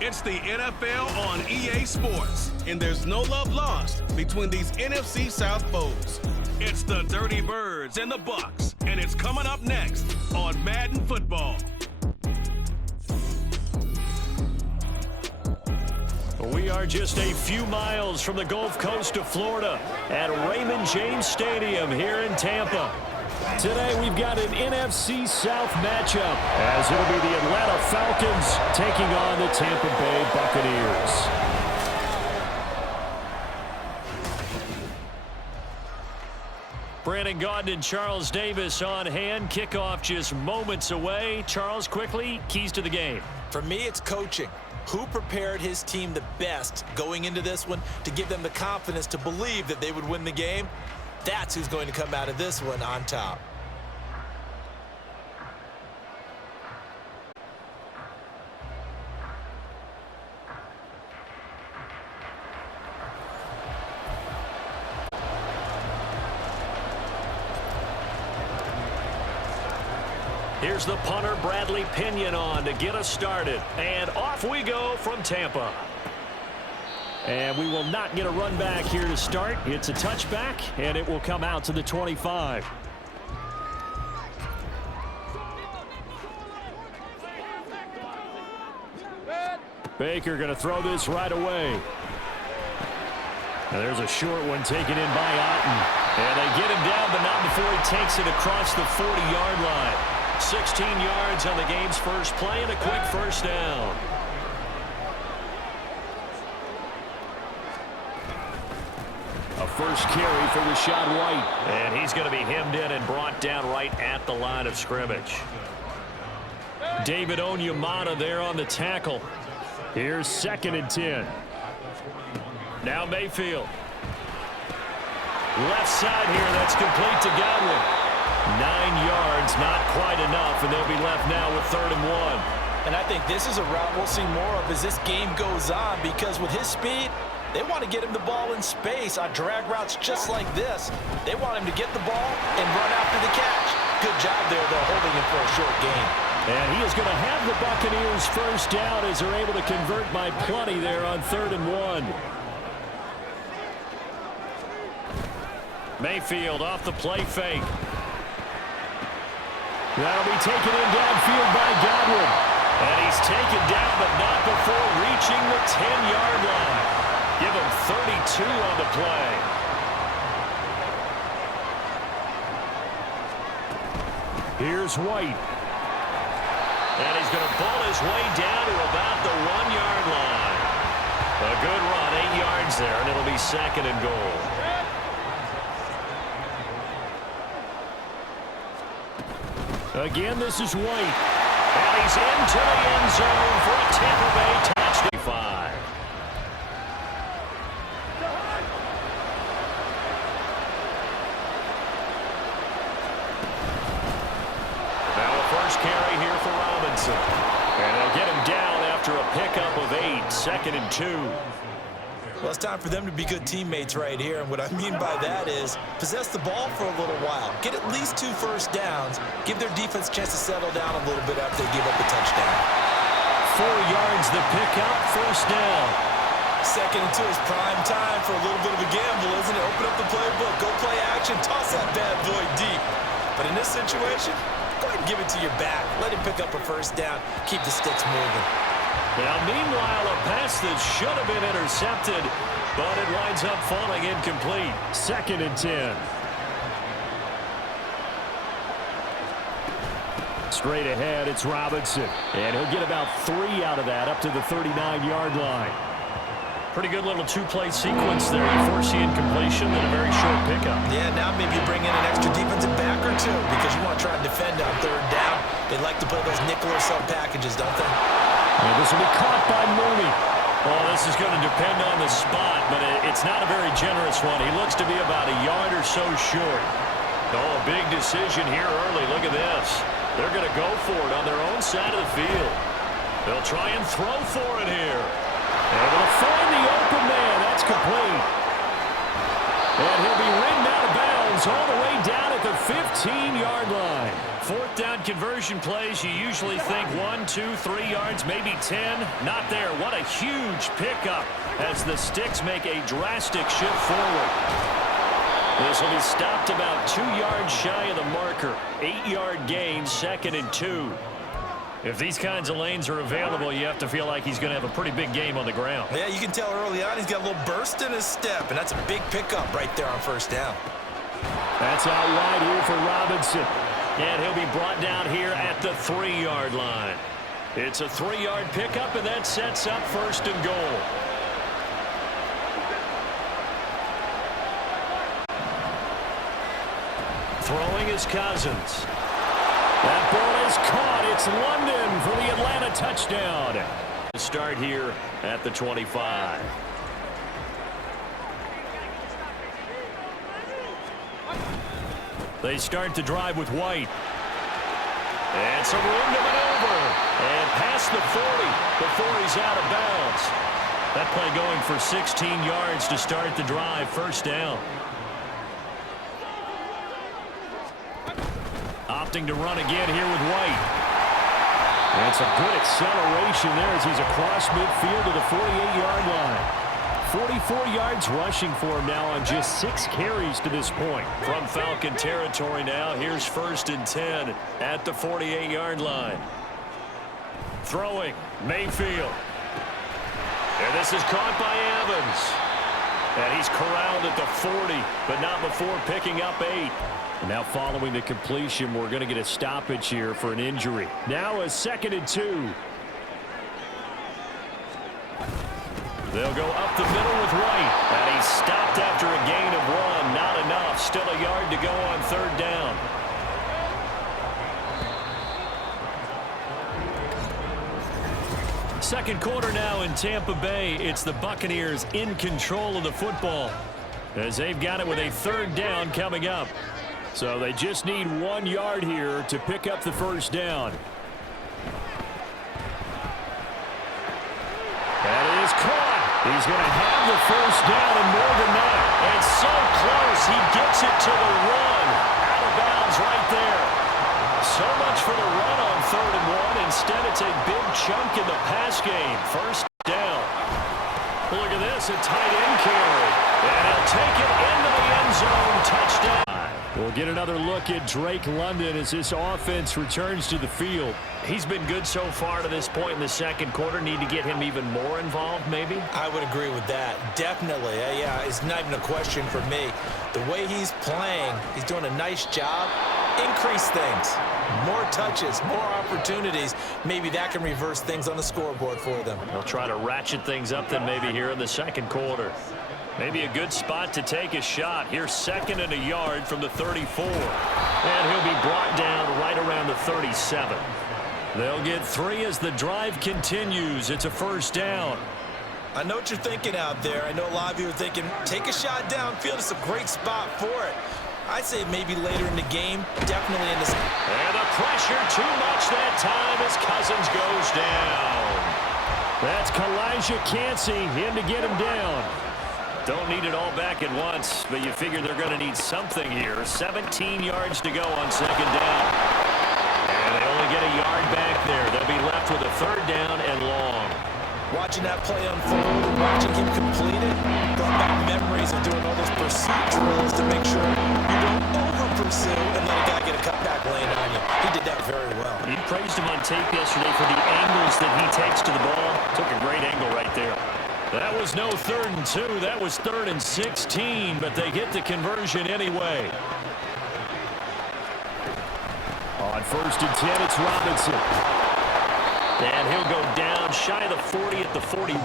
It's the NFL on EA Sports, and there's no love lost between these NFC South foes. It's the Dirty Birds and the Bucs, and it's coming up next on Madden Football. We are just a few miles from the Gulf Coast of Florida at Raymond James Stadium here in Tampa. Today we've got an NFC South matchup as it'll be the Atlanta Falcons taking on the Tampa Bay Buccaneers. Brandon Gaudin and Charles Davis on hand. Kickoff just moments away. Charles, quickly, keys to the game. For me, it's coaching. Who prepared his team the best going into this one to give them the confidence to believe that they would win the game? That's who's going to come out of this one on top. Here's the punter, Bradley Pinion, on to get us started. And off we go from Tampa. And we will not get a run back here to start. It's a touchback, and it will come out to the 25. Baker going to throw this right away. And there's a short one taken in by Otten. And they get him down, but not before he takes it across the 40-yard line. 16 yards on the game's first play and a quick first down. A first carry for Rashad White. And he's going to be hemmed in and brought down right at the line of scrimmage. David Onyemata there on the tackle. Here's 2nd and 10. Now Mayfield. Left side here, that's complete to Godwin. 9 yards, not quite enough, and they'll be left now with 3rd and 1. And I think this is a route we'll see more of as this game goes on, because with his speed, they want to get him the ball in space on drag routes just like this. They want him to get the ball and run after the catch. Good job there, though, holding him for a short gain. And he is going to have the Buccaneers first down as they're able to convert by plenty there on 3rd and 1. Mayfield off the play fake. That'll be taken in downfield by Godwin. And he's taken down, but not before reaching the 10-yard line. Give him 32 on the play. Here's White. And he's going to ball his way down to about the 1-yard line. A good run, 8 yards there, and it'll be 2nd and goal. Again, this is White. And he's into the end zone for a Tampa Bay touchdown. Now a first carry here for Robinson. And they'll get him down after a pickup of 8, 2nd and 2. Well, it's time for them to be good teammates right here, and what I mean by that is possess the ball for a little while, get at least 2 first downs, give their defense a chance to settle down a little bit after they give up the touchdown. 4 yards the pickup, first down. 2nd and 2 is prime time for a little bit of a gamble, isn't it? Open up the playbook, go play action, toss that bad boy deep. But in this situation, go ahead and give it to your back. Let him pick up a first down, keep the sticks moving. Now, meanwhile, a pass that should have been intercepted, but it winds up falling incomplete. 2nd and 10. Straight ahead, it's Robinson. And he'll get about 3 out of that, up to the 39-yard line. Pretty good little 2-play sequence there. You force the incompletion and a very short pickup. Yeah, now maybe you bring in an extra defensive back or 2 because you want to try and defend on 3rd down. They like to play those nickel or sub packages, don't they? And this will be caught by Mooney. Oh, this is going to depend on the spot, but it's not a very generous one. He looks to be about a yard or so short. Oh, a big decision here early. Look at this. They're going to go for it on their own side of the field. They'll try and throw for it here. Able to find the open man. That's complete. And he'll be ridden out of bounds all the way down at the 15-yard line. Fourth down conversion plays, you usually think 1, 2, 3 yards, maybe 10. Not there. What a huge pickup as the Sticks make a drastic shift forward. This will be stopped about 2 yards shy of the marker. 8-yard gain, 2nd and 2. If these kinds of lanes are available, you have to feel like he's going to have a pretty big game on the ground. Yeah, you can tell early on he's got a little burst in his step, and that's a big pickup right there on first down. That's out wide here for Robinson. And he'll be brought down here at the 3-yard line. It's a 3-yard pickup, and that sets up 1st and goal. Throwing is Cousins. That ball is caught. It's London for the Atlanta touchdown. Start here at the 25. They start to drive with White. And some room to maneuver. And past the 40 before he's out of bounds. That play going for 16 yards to start the drive. 1st down. Opting to run again here with White. And some good acceleration there as he's across midfield to the 48-yard line. 44 yards rushing for him now on just 6 carries to this point. From Falcon territory now, here's 1st and 10 at the 48-yard line. Throwing, Mayfield. And this is caught by Evans. And he's corralled at the 40, but not before picking up 8. Now following the completion, we're going to get a stoppage here for an injury. Now a 2nd and 2. They'll go up the middle with White. And he's stopped after a gain of 1. Not enough. Still a yard to go on 3rd down. Second quarter now in Tampa Bay. It's the Buccaneers in control of the football as they've got it with a 3rd down coming up. So they just need 1 yard here to pick up the 1st down. That is caught. He's going to have the 1st down and more than that. And so close. He gets it to the run. Out of bounds right there. So much for the run on 3rd and 1. Instead, it's a big chunk in the pass game. 1st down. Look at this, a tight end carry. And he'll take it into the end zone. Touchdown. We'll get another look at Drake London as this offense returns to the field. He's been good so far to this point in the second quarter. Need to get him even more involved, maybe? I would agree with that. Definitely. Yeah, it's not even a question for me. The way he's playing, he's doing a nice job. Increase things. More touches, more opportunities. Maybe that can reverse things on the scoreboard for them. They'll try to ratchet things up then maybe here in the second quarter. Maybe a good spot to take a shot. Here's 2nd and a yard from the 34. And he'll be brought down right around the 37. They'll get 3 as the drive continues. It's a 1st down. I know what you're thinking out there. I know a lot of you are thinking, take a shot downfield. It's a great spot for it. I'd say maybe later in the game, definitely in this. And the pressure too much that time as Cousins goes down. That's Kalijah Cansey in to get him down. Don't need it all back at once, but you figure they're going to need something here. 17 yards to go on 2nd down. And they only get a yard back there. They'll be left with a 3rd down and long. Watching that play unfold and watching him complete it brought back memories of doing all those pursuit drills to make sure you don't over-pursue and let a guy get a cutback lane on you. He did that very well. You praised him on tape yesterday for the angles that he takes to the ball. Took a great angle right there. That was no 3rd and 2. That was 3rd and 16, but they get the conversion anyway. On 1st and 10, it's Robinson. And he'll go down shy of the 40 at the 41.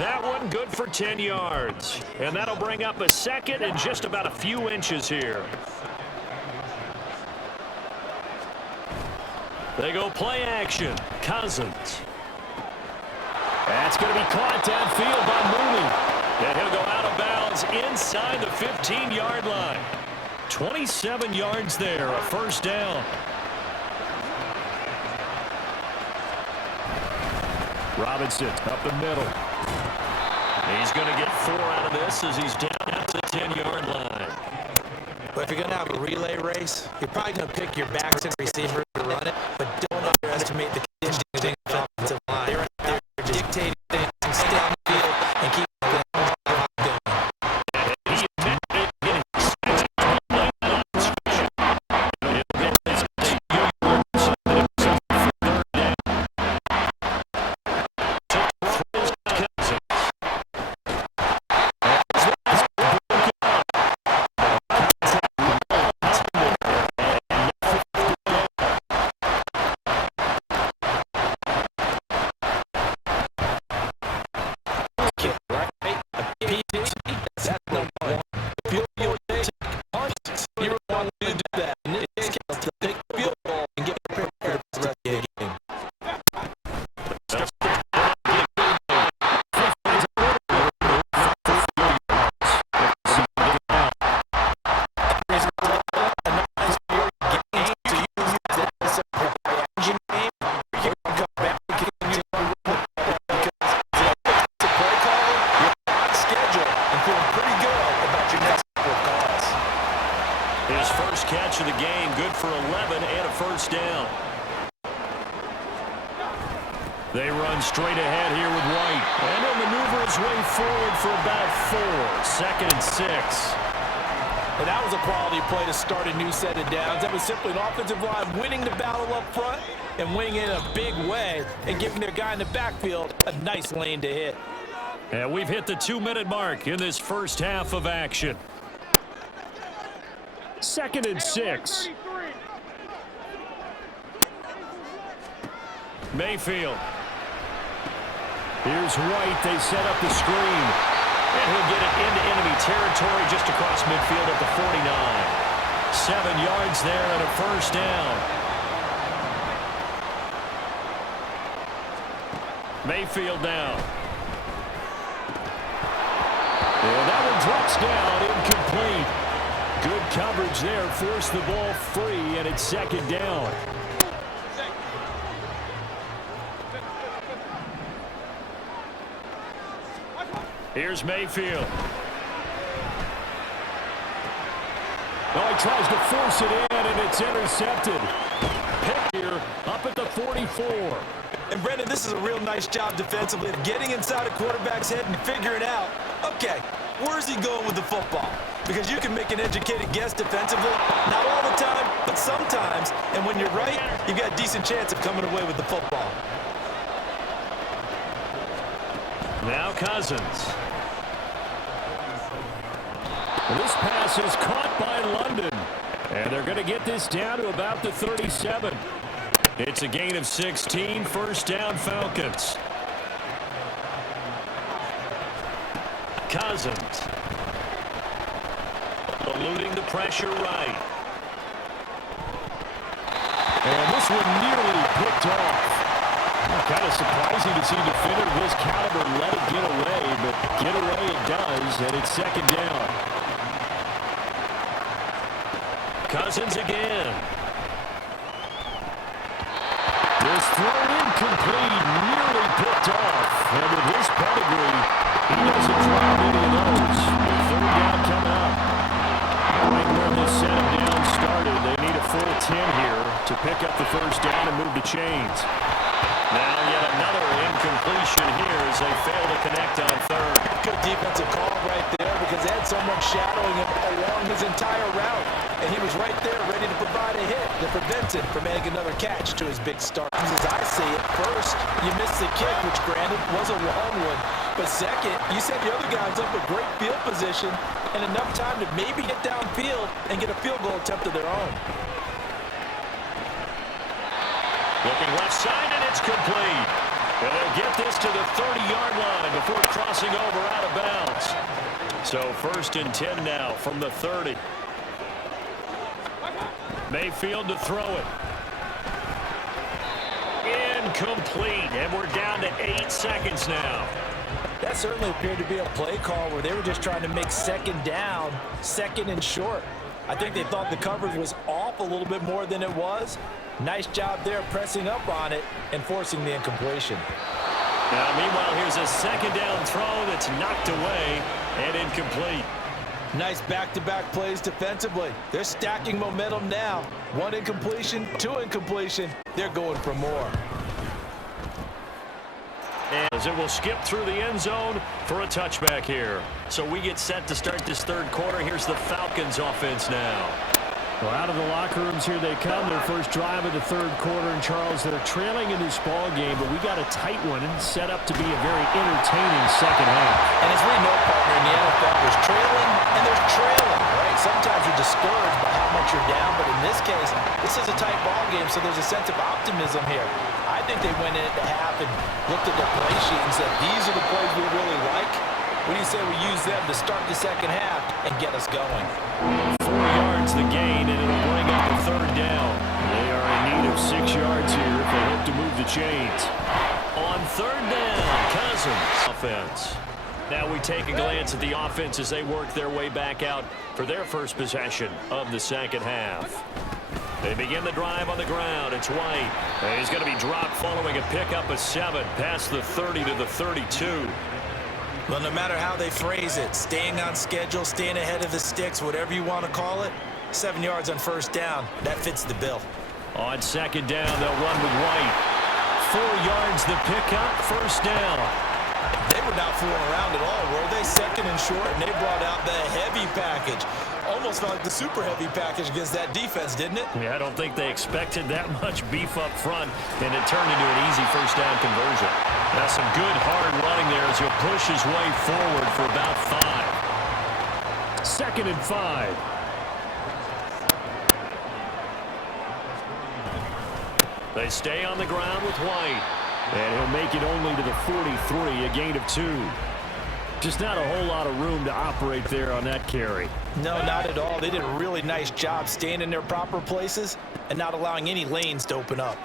That one good for 10 yards. And that'll bring up a 2nd and just about a few inches here. They go play action. Cousins. That's going to be caught downfield by Mooney. And he'll go out of bounds inside the 15-yard line. 27 yards there, a 1st down. Robinson up the middle. He's going to get 4 out of this as he's down at the 10-yard line. But if you're going to have a relay race, you're probably going to pick your backs and receivers to run it, but don't underestimate the conditioning of the offensive line. They're out there dictating things, stay on the field, and keep the drive going. His first catch of the game, good for 11 and a first down. They run straight ahead here with White. And he'll maneuver his way forward for about 4. 2nd and 6. And that was a quality play to start a new set of downs. That was simply an offensive line winning the battle up front and winning it in a big way and giving their guy in the backfield a nice lane to hit. And we've hit the 2-minute mark in this first half of action. 2nd and 6. Mayfield. Here's White. They set up the screen. And he'll get it into enemy territory just across midfield at the 49. 7 yards there and a first down. Mayfield now. And that one drops down, incomplete. Good coverage there, forced the ball free, and it's 2nd down. Here's Mayfield. Oh, he tries to force it in, and it's intercepted. Pick here, up at the 44. And, Brendan, this is a real nice job defensively of getting inside a quarterback's head and figuring out, okay, where's he going with the football? Because you can make an educated guess defensively, not all the time, but sometimes. And when you're right, you've got a decent chance of coming away with the football. Now Cousins. This pass is caught by London. And they're going to get this down to about the 37. It's a gain of 16, first down Falcons. Cousins. Eluding the pressure right. And this one nearly picked off. Kind of surprising to see a defender of this caliber let it get away, but get away it does, and it's 2nd down. Cousins again. This throw incomplete, nearly picked off. And with his pedigree, he doesn't drop any of those. With 3rd down coming up. Right where this set down started, they need a full 10 here to pick up the first down and move the chains. Now yet another incompletion here as they fail to connect on 3rd. Good defensive call right there because they had someone shadowing him along his entire route. And he was right there ready to provide a hit to prevent him from adding another catch to his big start. As I see it, first, you missed the kick, which granted was a long one. But second, you set the other guys up with great field position and enough time to maybe get downfield and get a field goal attempt of their own. Looking left side, and it's complete. And they'll get this to the 30-yard line before crossing over out of bounds. So 1st and 10 now from the 30. Mayfield to throw it. Incomplete, and we're down to 8 seconds now. That certainly appeared to be a play call where they were just trying to make 2nd down, 2nd and short. I think they thought the coverage was off a little bit more than it was. Nice job there pressing up on it and forcing the incompletion. Now, meanwhile, here's a 2nd down throw that's knocked away and incomplete. Nice back-to-back plays defensively. They're stacking momentum now. 1 incompletion, 2 incompletion. They're going for more. As it will skip through the end zone for a touchback here. So we get set to start this third quarter. Here's the Falcons offense now. Well, out of the locker rooms here they come. Their first drive of the third quarter. And Charles, they're trailing in this ball game, but we got a tight one and set up to be a very entertaining second half. And as we know, partner, in the NFL, there's trailing and there's trailing, right? Sometimes you're discouraged by how much you're down, but in this case, this is a tight ball game, so there's a sense of optimism here. I think they went in at the half and looked at their play sheet and said, these are the plays we really like. What do you say we use them to start the second half and get us going? 4 yards the gain, and it'll bring up a third down. They are in need of 6 yards here if they hope to move the chains. On third down, Cousins. Offense. Now we take a glance at the offense as they work their way back out for their first possession of the second half. They begin the drive on the ground. It's White. And he's going to be dropped following a pickup of 7 past the 30 to the 32. Well, no matter how they phrase it, staying on schedule, staying ahead of the sticks, whatever you want to call it, 7 yards on first down, that fits the bill. On second down, they'll run with White. 4 yards the pickup, first down. They were not fooling around at all, were they? Second and short, and they brought out the heavy package. Almost felt like the super heavy package against that defense, didn't it? Yeah, I don't think they expected that much beef up front, and it turned into an easy first down conversion. Now some good hard running there as he'll push his way forward for about 5. Second and 5. They stay on the ground with White. And he'll make it only to the 43, a gain of 2. Just not a whole lot of room to operate there on that carry. No, not at all. They did a really nice job staying in their proper places and not allowing any lanes to open up.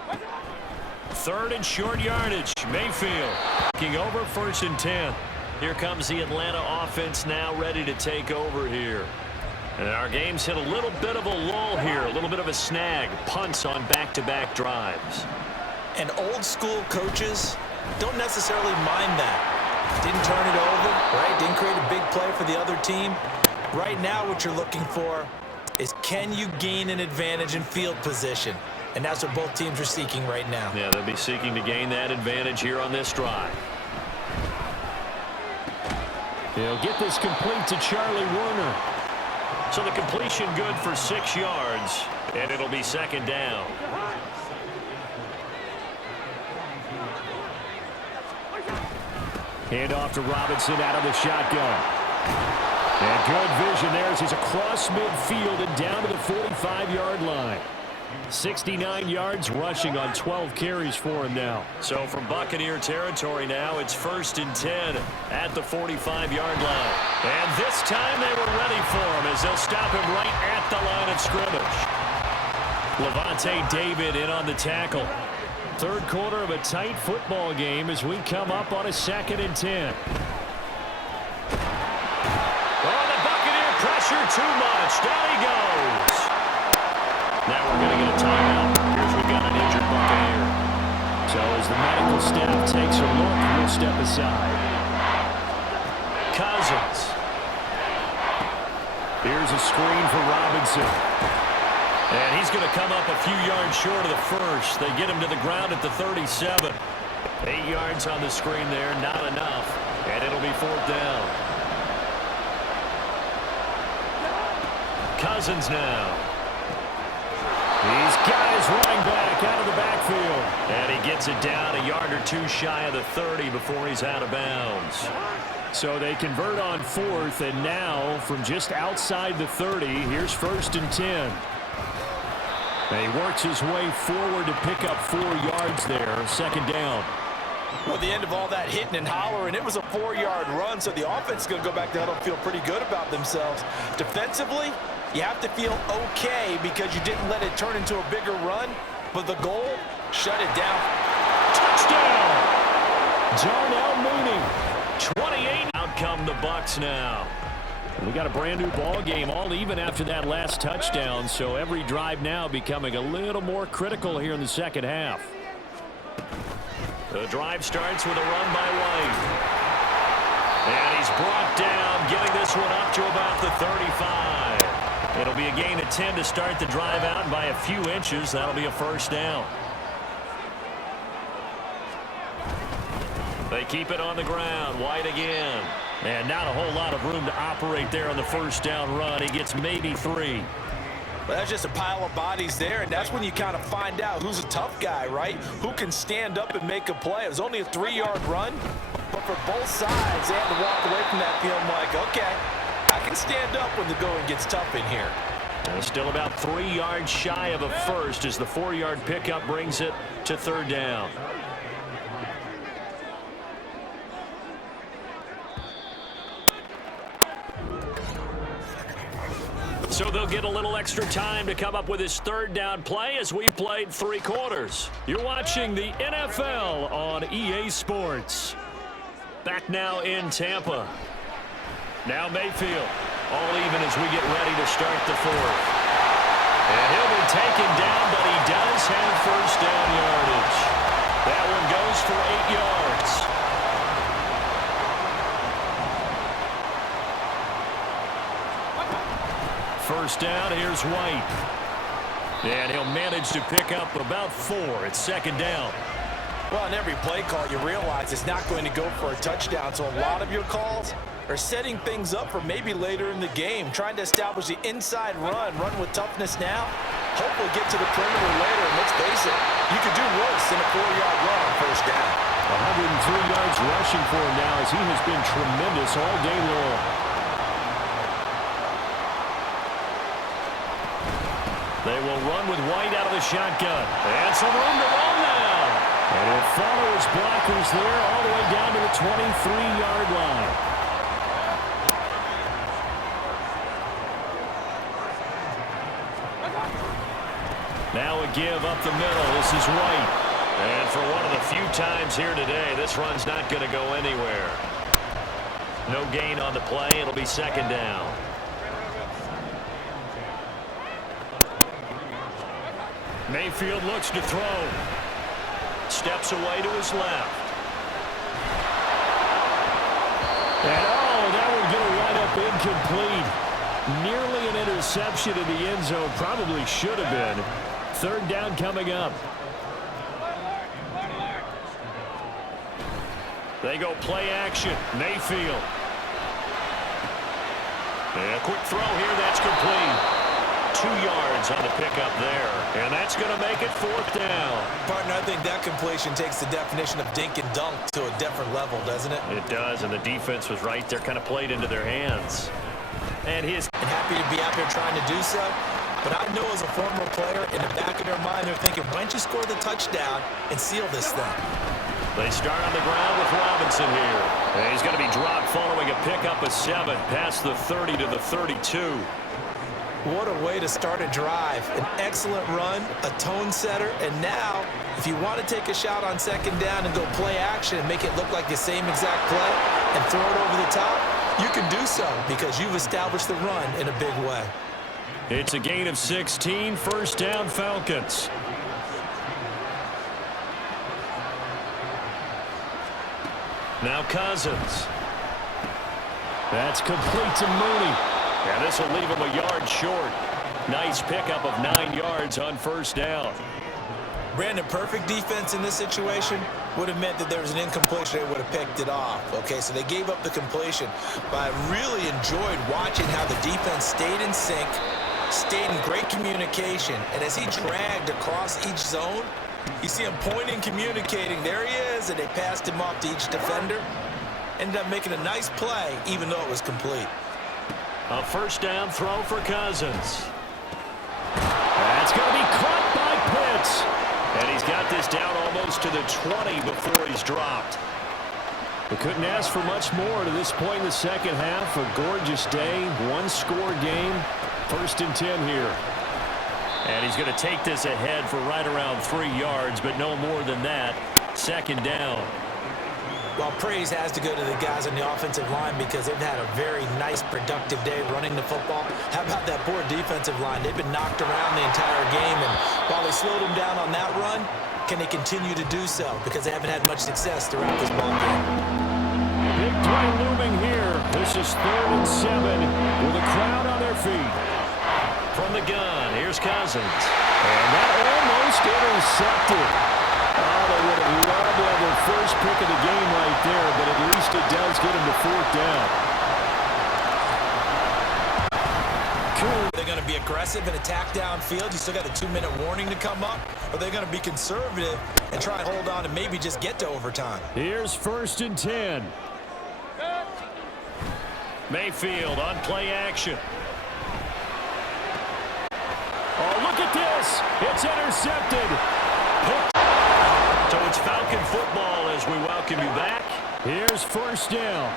Third and short yardage. Mayfield looking over, 1st and 10. Here comes the Atlanta offense now ready to take over here. And our game's hit a little bit of a lull here, a little bit of a snag. Punts on back-to-back drives. And old school coaches don't necessarily mind that. Didn't turn it over, right? Didn't create a big play for the other team. Right now what you're looking for is, can you gain an advantage in field position? And that's what both teams are seeking right now. Yeah, they'll be seeking to gain that advantage here on this drive. He'll get this complete to Charlie Warner. So the completion good for 6 yards, and it'll be second down. Hand off to Robinson out of the shotgun. And good vision there as he's across midfield and down to the 45-yard line. 69 yards rushing on 12 carries for him now. So from Buccaneer territory now, it's 1st and 10 at the 45-yard line. And this time they were ready for him as they'll stop him right at the line of scrimmage. Levante David in on the tackle. Third quarter of a tight football game as we come up on a 2nd and 10. Oh, the Buccaneer pressure too much. Down he goes. Now we're going to get a timeout. Here's we've got an injured Buccaneer. So as the medical staff takes a look, we'll step aside. Cousins. Here's a screen for Robinson. And he's going to come up a few yards short of the first. They get him to the ground at the 37. 8 yards on the screen there, not enough. And it'll be 4th down. Cousins now. He's got his running back out of the backfield. And he gets it down a yard or 2 shy of the 30 before he's out of bounds. So they convert on 4th, and now from just outside the 30, here's 1st and 10. And he works his way forward to pick up 4 yards there, 2nd down. Well, at the end of all that hitting and hollering, it was a 4-yard run, so the offense is going to go back to huddle and feel pretty good about themselves. Defensively, you have to feel okay because you didn't let it turn into a bigger run, but the goal, shut it down. Touchdown! Darnell Mooney. 28. Out come the Bucs now. We got a brand new ball game, all even after that last touchdown, so every drive now becoming a little more critical here in the second half. The drive starts with a run by White. And he's brought down, getting this one up to about the 35. It'll be a gain of 10 to start the drive out, and by a few inches, that'll be a first down. They keep it on the ground. White again. And not a whole lot of room to operate there on the first down run. He gets maybe 3. Well, that's just a pile of bodies there, and that's when you kind of find out who's a tough guy, right? Who can stand up and make a play. It was only a 3-yard run, but for both sides, they had to walk away from that feeling like, okay, I can stand up when the going gets tough in here. And still about 3 yards shy of a first as the 4-yard pickup brings it to third down. So they'll get a little extra time to come up with his third down play as we played 3 quarters. You're watching the NFL on EA Sports. Back now in Tampa. Now Mayfield. All even as we get ready to start the 4th. And he'll be taken down, but he does have first down yardage. That one goes for 8 yards. First down, here's White. And he'll manage to pick up about 4. It's second down. Well, in every play call, you realize it's not going to go for a touchdown. So a lot of your calls are setting things up for maybe later in the game, trying to establish the inside run with toughness now, hopefully get to the perimeter later. And let's face it, you could do worse than a 4-yard run on first down. 103 yards rushing for him now as he has been tremendous all day long. They will run with White out of the shotgun. And some room to run now. And he'll follow his blockers there all the way down to the 23-yard line. Now a give up the middle. This is White. And for one of the few times here today, this run's not going to go anywhere. No gain on the play. It'll be second down. Mayfield looks to throw. Steps away to his left. And that one going to wind up incomplete. Nearly an interception in the end zone. Probably should have been. Third down coming up. They go play action. Mayfield. And a quick throw here. That's complete. 2 yards on the pickup there. And that's going to make it fourth down. Partner, I think that completion takes the definition of dink and dunk to a different level, doesn't it? It does, and the defense was right there, kind of played into their hands. And happy to be out there trying to do so. But I know as a former player, in the back of their mind, they're thinking, why don't you score the touchdown and seal this thing? They start on the ground with Robinson here. And he's going to be dropped following a pickup of 7 past the 30 to the 32. What a way to start a drive. An excellent run, a tone setter, and now, if you want to take a shot on second down and go play action and make it look like the same exact play and throw it over the top, you can do so because you've established the run in a big way. It's a gain of 16, first down Falcons. Now Cousins. That's complete to Mooney. And this will leave him a yard short. Nice pickup of 9 yards on first down. Brandon, perfect defense in this situation would have meant that there was an incompletion. They would have picked it off. Okay, so they gave up the completion. But I really enjoyed watching how the defense stayed in sync, stayed in great communication. And as he dragged across each zone, you see him pointing, communicating. There he is, and they passed him off to each defender. Ended up making a nice play, even though it was complete. A first down throw for Cousins. That's going to be caught by Pitts. And he's got this down almost to the 20 before he's dropped. We couldn't ask for much more to this point in the second half. A gorgeous day, one-score game. First and 10 here. And he's going to take this ahead for right around 3 yards, but no more than that. Second down. Well, praise has to go to the guys on the offensive line because they've had a very nice, productive day running the football. How about that poor defensive line? They've been knocked around the entire game, and while they slowed them down on that run, can they continue to do so? Because they haven't had much success throughout this ball game. big play looming here. This is 3rd and 7 with a crowd on their feet. From the gun, here's Cousins. And that almost intercepted. Oh, they would have loved to have their first pick of the game right there, but at least it does get them to 4th down. They're going to be aggressive and attack downfield. You still got a 2-minute warning to come up. Or they're going to be conservative and try and hold on and maybe just get to overtime. Here's 1st and 10. Mayfield on play action. Oh, look at this. It's intercepted. So it's Falcon football as we welcome you back. Here's 1st down.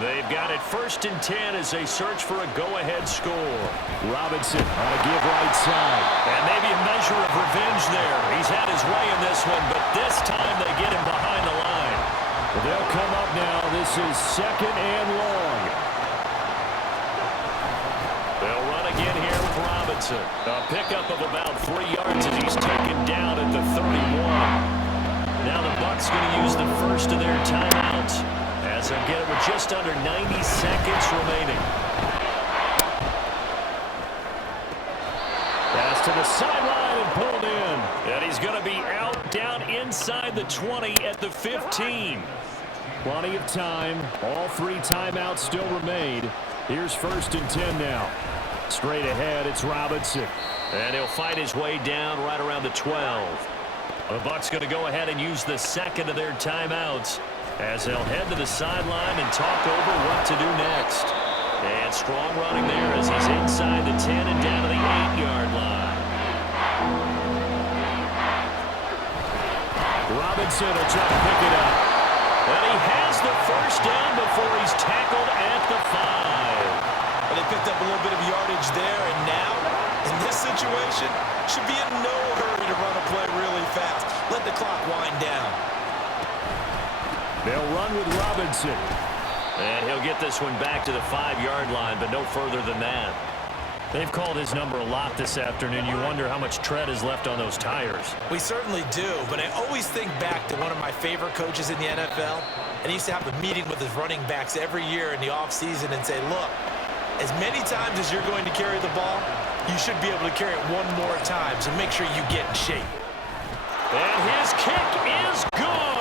They've got it 1st and 10 as they search for a go-ahead score. Robinson on a give right side. And maybe a measure of revenge there. He's had his way in this one, but this time they get him behind the line. Well, they'll come up now. This is 2nd and long. They'll run again here with Robinson. A pickup of about 3 yards as he's taken down at the 31. Now the Bucs going to use the first of their timeouts as they'll get it with just under 90 seconds remaining. Pass to the sideline and pulled in. And he's going to be out down inside the 20 at the 15. Plenty of time. All 3 timeouts still remain. Here's 1st and 10 now. Straight ahead, it's Robinson. And he'll fight his way down right around the 12. The Bucs going to go ahead and use the second of their timeouts as they'll head to the sideline and talk over what to do next. And strong running there as he's inside the 10 and down to the 8-yard line. Robinson will try to pick it up. And he has the first down before he's tackled at the 5. Well, they picked up a little bit of yardage there, and now, in this situation, should be in no hurry to run a play really fast. Let the clock wind down. They'll run with Robinson. And he'll get this one back to the 5-yard line, but no further than that. They've called his number a lot this afternoon. You wonder how much tread is left on those tires. We certainly do, but I always think back to one of my favorite coaches in the NFL, and he used to have a meeting with his running backs every year in the offseason and say, look, as many times as you're going to carry the ball, you should be able to carry it one more time, so make sure you get in shape. And his kick is good.